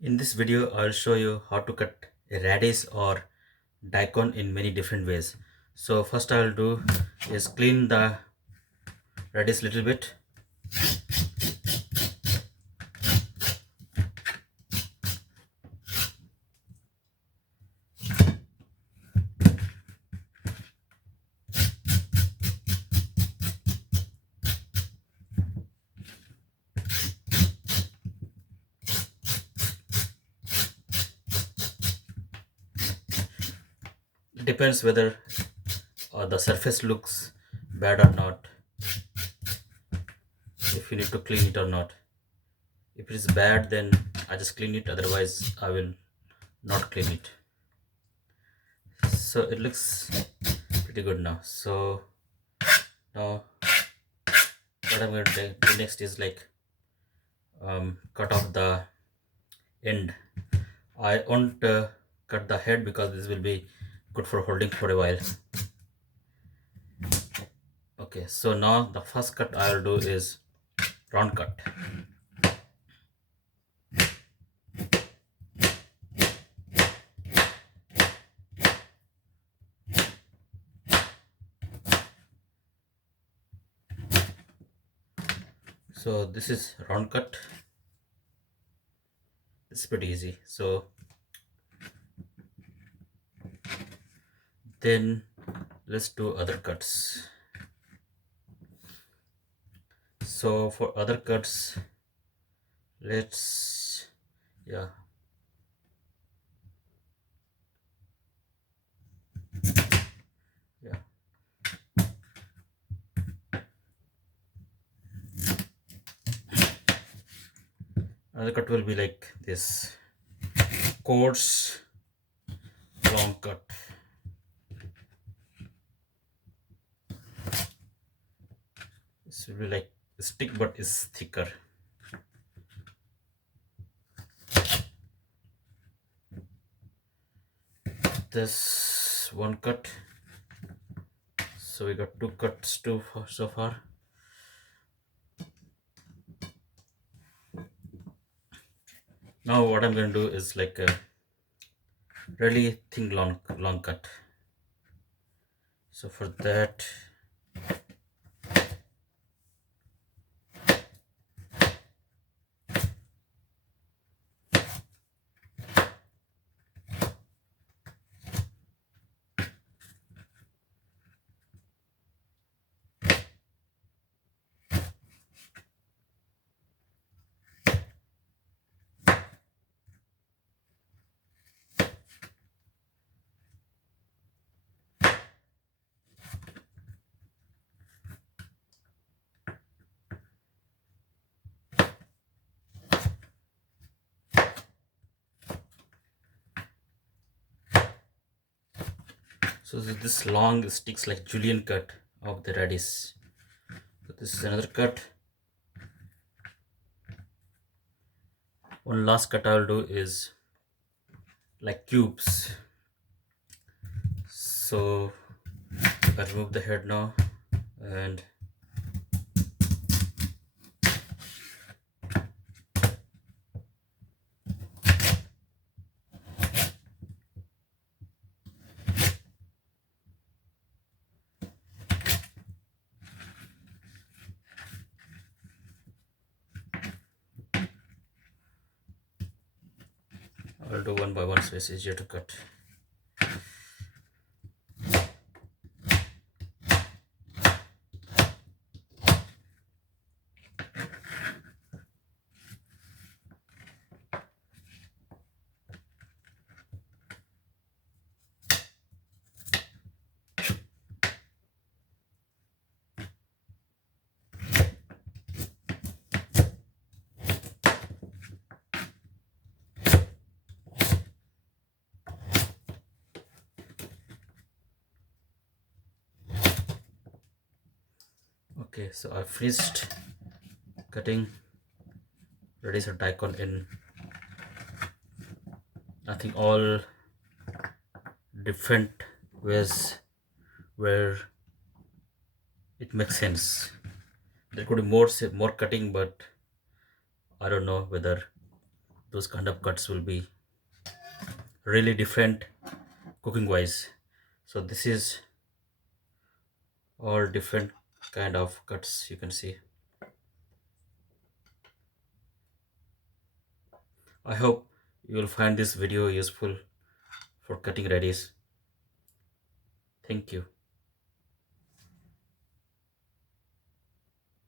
In this video, I'll show you how to cut a radish or daikon in many different ways. So first I'll do is clean the radish little bit. It depends whether the surface looks bad or not, if you need to clean it or not. If it is bad, then I just clean it, otherwise I will not clean it. So it looks pretty good now. So now what I'm going to do next is cut off the end. I won't cut the head because this will be good for holding for a while. Okay, so now the first cut I'll do is round cut. So this is round cut. It's pretty easy. So then let's do other cuts. So for other cuts, let's yeah yeah another cut will be like this coarse long cut. This will be like a stick but is thicker. This one cut. So we got two cuts too so far. Now what I'm going to do is like a really thin long cut. So for that, so this long sticks like julienne cut of the radish. So this is another cut. One last cut I'll do is like cubes. So I remove the head now and I'll do one by one so it's easier to cut. Okay, so I finished cutting radish or daikon in I think all different ways where it makes sense. There could be more cutting, but I don't know whether those kind of cuts will be really different cooking wise. So this is all different kind of cuts you can see. I hope you will find this video useful for cutting radish. Thank you.